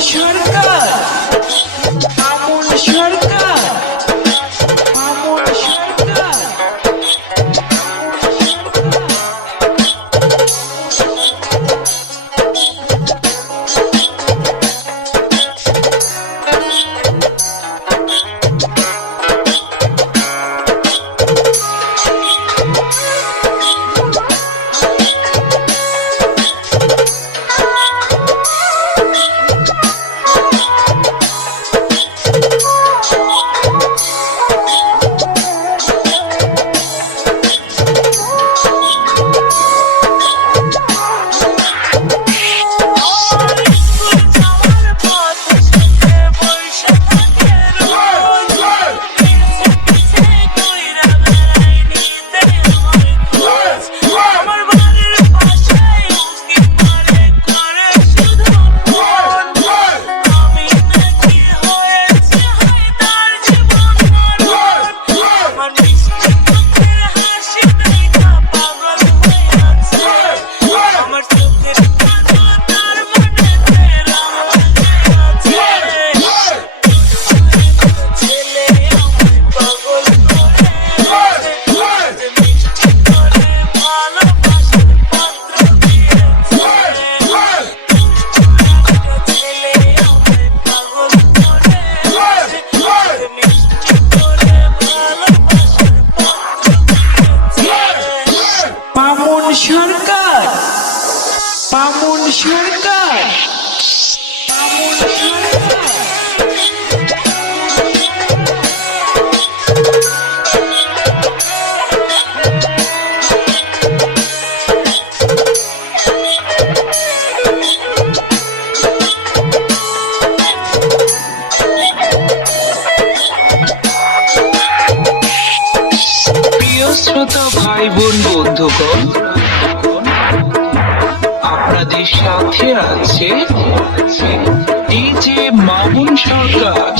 সরকার শ্রোতা ভাই বোন বন্ধুগণ আপনাদের সাথে আছে যে মামুন সরকার।